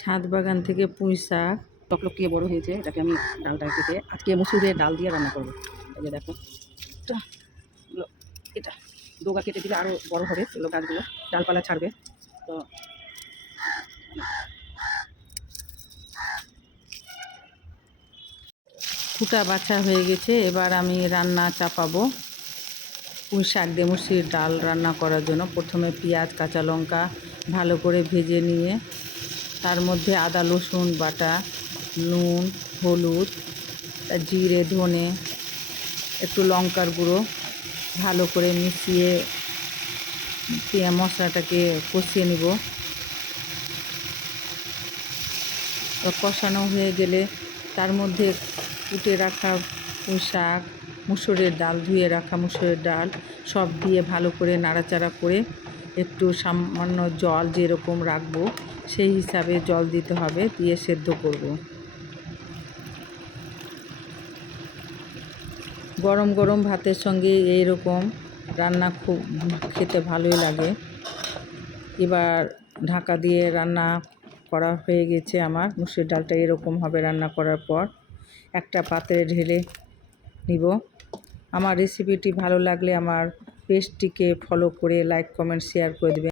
ছাদ বাগান থেকে পুঁই শাক টকটকিয়ে বড় হয়েছে। এটাকে আমি ডালটা কেটে আজকে মসুরের ডাল দিয়ে রান্না করবো। এই যে দেখো এটা ডোগা কেটে দিলে আরও বড় হবে, এগুলো গাছগুলো ডালপালা ছাড়বে। তো ফুটা বাছা হয়ে গেছে, এবার আমি রান্না চাপাবো। পুঁই শাক দিয়ে মুসুরির ডাল রান্না করার জন্য প্রথমে পেঁয়াজ কাঁচা লঙ্কা ভালো করে ভেজে নিয়ে তার মধ্যে আদা রসুন বাটা, নুন, হলুদ, জিরে, ধনে, একটু লঙ্কার গুঁড়ো ভালো করে মিশিয়ে মশলাটাকে কষিয়ে নিব। কষানো হয়ে গেলে তার মধ্যে কুটে রাখা পুঁই শাক, মুসুরের ডাল, ধুয়ে রাখা মুসুরের ডাল সব দিয়ে ভালো করে নাড়াচাড়া করে একটু সামান্য জল যেরকম রাখবো সেই হিসাবে জল দিতে হবে, দিয়ে সেদ্ধ করব। গরম গরম ভাতের সঙ্গে এইরকম রান্না খুব খেতে ভালোই লাগে। এবার ঢাকা দিয়ে রান্না করা হয়ে গেছে আমার। মুসুর ডালটা এরকম হবে রান্না করার পর। একটা পাত্রে ঢেলে নিব। আমার রেসিপিটি ভালো লাগলে আমার পেজটিকে ফলো করে লাইক কমেন্ট শেয়ার করে দেবেন।